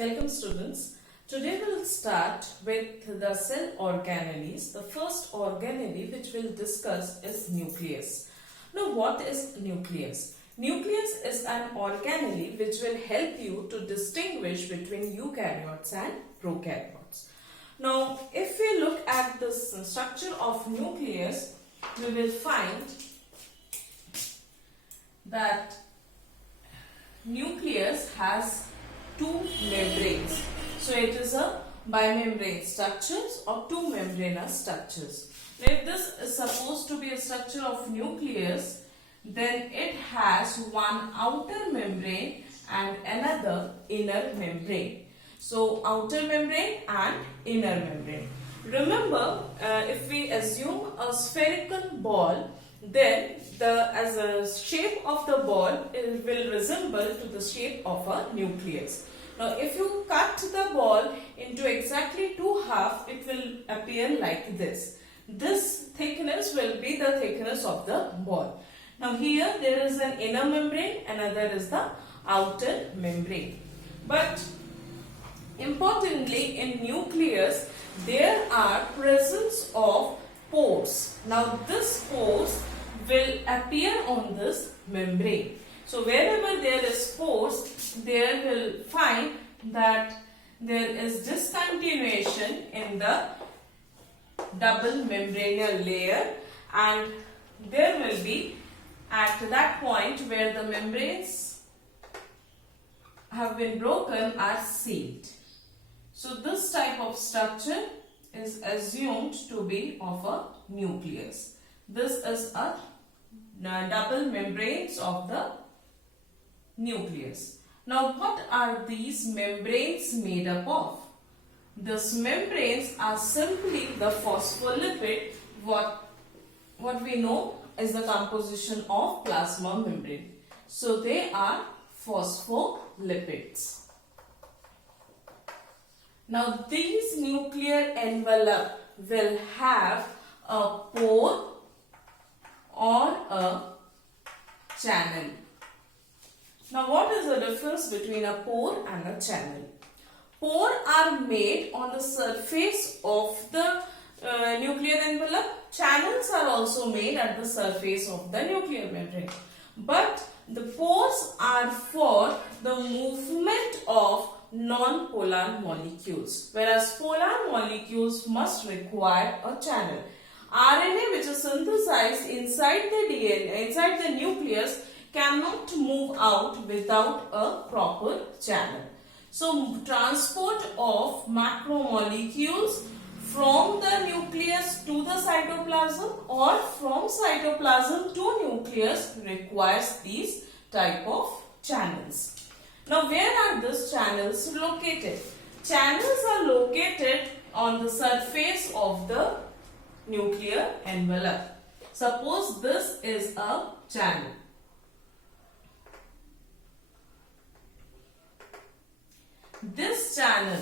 Welcome students. Today we'll start with the cell organelles. The first organelle which we'll discuss is nucleus. Now what is nucleus? Nucleus is an organelle which will help you to distinguish between eukaryotes and prokaryotes. Now if we look at the structure of nucleus, we will find that nucleus has two membranes. So it is a bimembrane structures or two membranous structures. Now if this is supposed to be a structure of nucleus, then it has one outer membrane and another inner membrane. So outer membrane and inner membrane. Remember, if we assume a spherical ball, then as a shape of the ball, it will resemble to the shape of a nucleus. Now if you cut the ball into exactly two halves, it will appear like this. This thickness will be the thickness of the ball. Now here there is an inner membrane, another is the outer membrane. But importantly, in nucleus there are presence of pores. Now this pores will appear on this membrane. So wherever there is pores, there will find that there is discontinuation in the double membranal layer, and there will be at that point where the membranes have been broken are sealed. So this type of structure is assumed to be of a nucleus. This is a double membranes of the nucleus. Now what are these membranes made up of? These membranes are simply the phospholipid, what we know is the composition of plasma membrane. So they are phospholipids. Now these nuclear envelope will have a pore or a channel. Now what is the difference between a pore and a channel? Pores are made on the surface of the nuclear envelope. Channels are also made at the surface of the nuclear membrane. But the pores are for the movement of non-polar molecules, whereas polar molecules must require a channel. RNA, which is synthesized inside the DNA, inside the nucleus, cannot move out without a proper channel. So transport of macromolecules from the nucleus to the cytoplasm or from cytoplasm to nucleus requires these type of channels. Now where are these channels located? Channels are located on the surface of the nuclear envelope. Suppose this is a channel. This channel,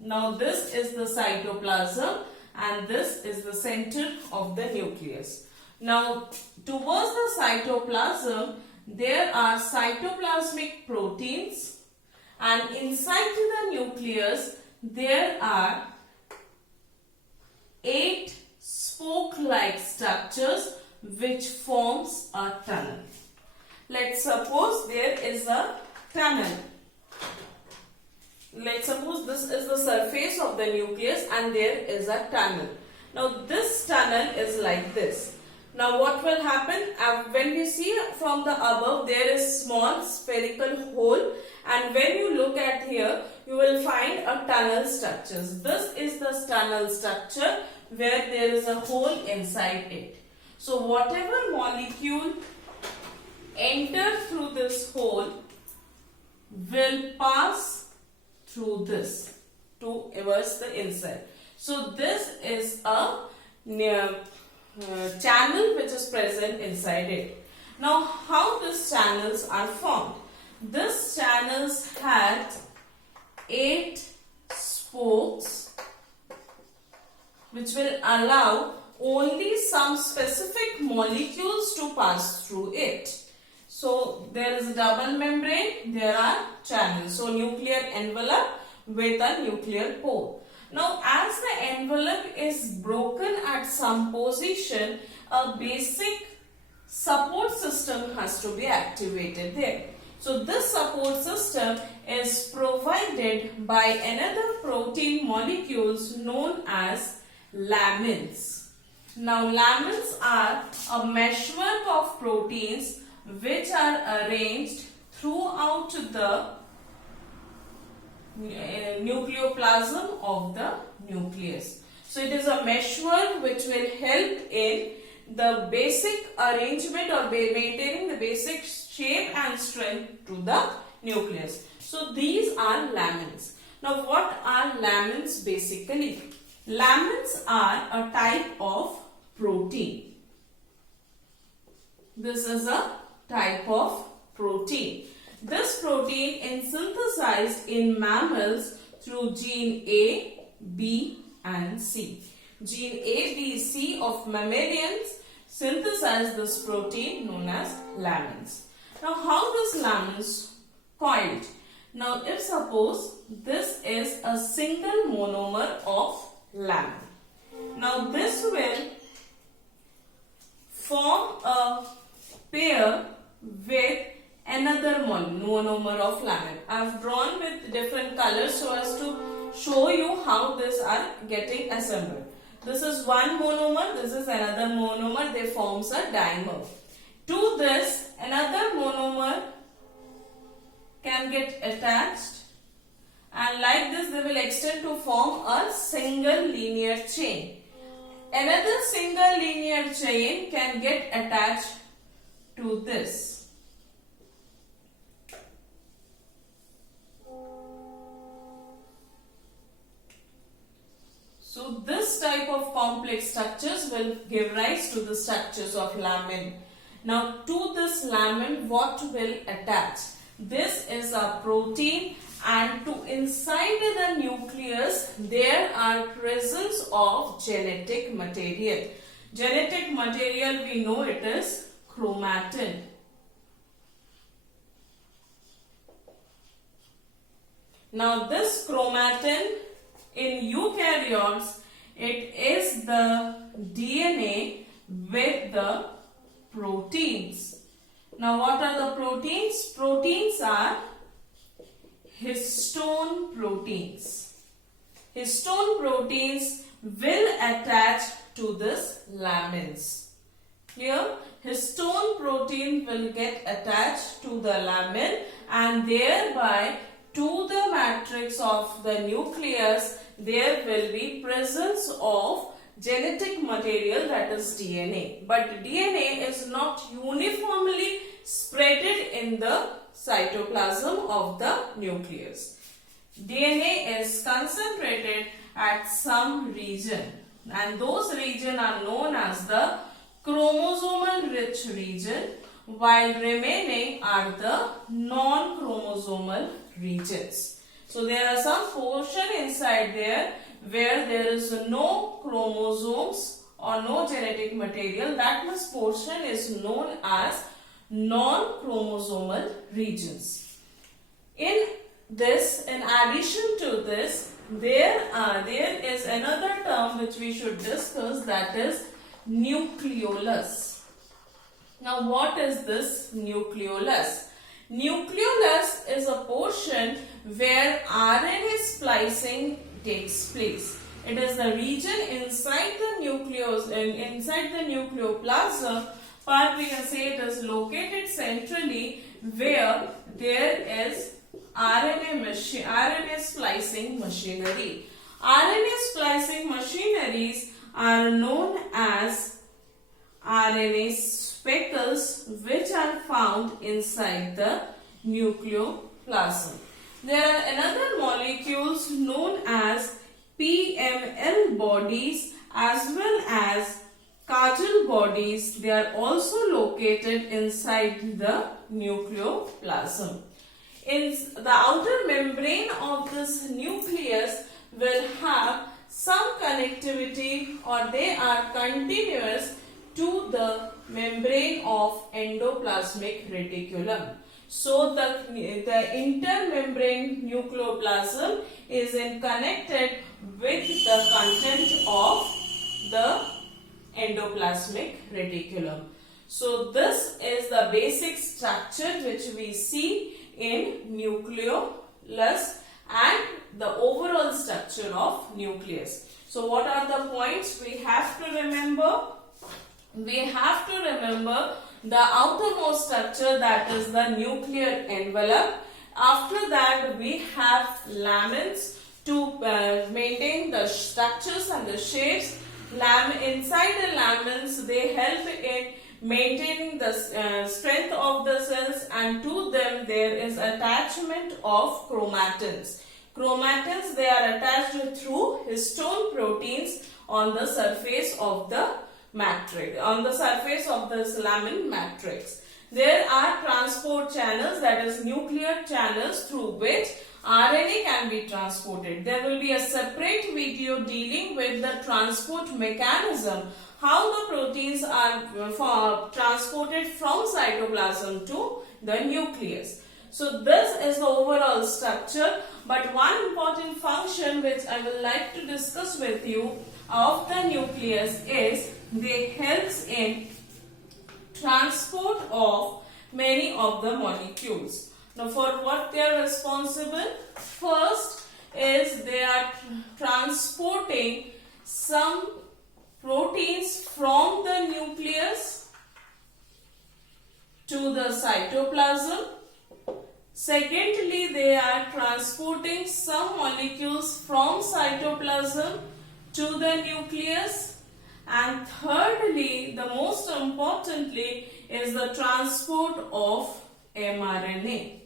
now this is the cytoplasm and this is the center of the nucleus. Now towards the cytoplasm there are cytoplasmic proteins, and inside the nucleus there are 8 spoke-like structures which forms a tunnel. Let's suppose there is a tunnel. Let's suppose this is the surface of the nucleus and there is a tunnel. Now this tunnel is like this. Now what will happen? When we see from the above, there is small spherical hole, and when you look at here, you will find a tunnel structures. This is the tunnel structure where there is a hole inside it. So whatever molecule enters through this hole will pass through this towards the inside. So this is a channel which is present inside it. Now how these channels are formed? These channels had 8 spokes which will allow only some specific molecules to pass through it. So there is a double membrane, there are channels. So nuclear envelope with a nuclear pore. Now, as the envelope is broken at some position, a basic support system has to be activated there. So, this support system is provided by another protein molecules known as lamins. Now, lamins are a meshwork of proteins which are arranged throughout the nucleoplasm of the nucleus. So, it is a meshwork which will help in the basic arrangement or maintaining the basic shape and strength to the nucleus. So, these are lamins. Now, what are lamins basically? Lamins are a type of protein. This is a type of protein. This protein is synthesized in mammals through gene A, B and C. Gene A, B, C of mammalians synthesize this protein known as lamins. Now, how this lamins coiled? Now, if suppose this is a single monomer of lamin. Now, this will form a pair with another monomer of lamin. I have drawn with different colors so as to show you how these are getting assembled. This is one monomer, this is another monomer, they forms a dimer. To this, another monomer can get attached, and like this they will extend to form a single linear chain. Another single linear chain can get attached to this. So, this type of complex structures will give rise to the structures of lamin. Now, to this lamin, what will attach? This is a protein, and to inside the nucleus, there are presence of genetic material. Genetic material, we know it is chromatin. Now, this chromatin in eukaryotes, it is the DNA with the proteins. Now, what are the proteins? Proteins are histone proteins. Histone proteins will attach to this lamins. Clear? Histone protein will get attached to the lamin, and thereby to the matrix of the nucleus there will be presence of genetic material, that is DNA. But DNA is not uniformly spreaded in the cytoplasm of the nucleus. DNA is concentrated at some region, and those regions are known as the chromosomal rich region, while remaining are the non-chromosomal regions. So, there are some portion inside there where there is no chromosomes or no genetic material. That much portion is known as non-chromosomal regions. In this, in addition to this, there is another term which we should discuss, that is nucleolus. Now, what is this nucleolus? Nucleolus is a portion where RNA splicing takes place. It is the region inside the nucleus, inside the nucleoplasm, but we can say it is located centrally, where there is RNA splicing machinery. RNA splicing machineries are known as RNA speckles, which are found inside the nucleoplasm. There are another molecules known as PML bodies as well as CAJAL bodies. They are also located inside the nucleoplasm. In the outer membrane of this nucleus will have some connectivity, or they are continuous to the membrane of endoplasmic reticulum. So, the intermembrane nucleoplasm is connected with the content of the endoplasmic reticulum. So this is the basic structure which we see in nucleolus and the overall structure of nucleus. So what are the points we have to remember? We have to remember the outermost structure, that is the nuclear envelope. After that we have lamins to maintain the structures and the shapes. Inside the lamins, they help in maintaining the strength of the cells, and to them there is attachment of chromatins. Chromatins, they are attached through histone proteins on the surface of the matrix, on the surface of this lamin matrix. There are transport channels, that is nuclear channels, through which RNA can be transported. There will be a separate video dealing with the transport mechanism, how the proteins are transported from cytoplasm to the nucleus. So this is the overall structure, but one important function which I would like to discuss with you of the nucleus is they helps in transport of many of the molecules. Now for what they are responsible? First is they are transporting some proteins from the nucleus to the cytoplasm. Secondly, they are transporting some molecules from cytoplasm to the nucleus. And thirdly, the most importantly, is the transport of mRNA.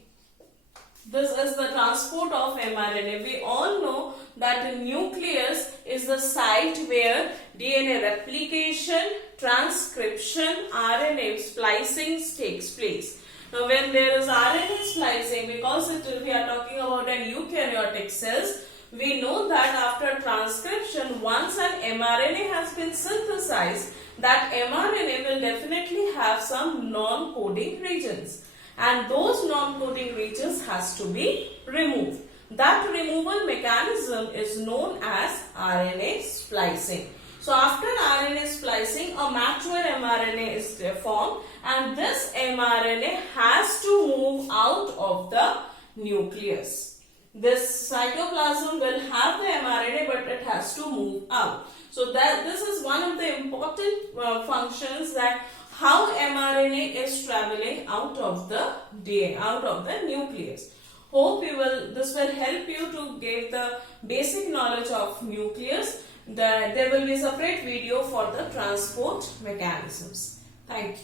This is the transport of mRNA. We all know that the nucleus is the site where DNA replication, transcription, RNA splicing takes place. Now when there is RNA splicing, because we are talking about an eukaryotic cells, we know that after transcription, once an mRNA has been synthesized, that mRNA will definitely have some non-coding regions. And those non-coding regions has to be removed. That removal mechanism is known as RNA splicing. So after RNA splicing, a mature mRNA is formed, and this mRNA has to move out of the nucleus. This cytoplasm will have the mRNA, but it has to move out. So this is one of the important functions, that how mRNA is traveling out of the DNA, out of the nucleus. Hope this will help you to get the basic knowledge of nucleus. There will be a separate video for the transport mechanisms. Thank you.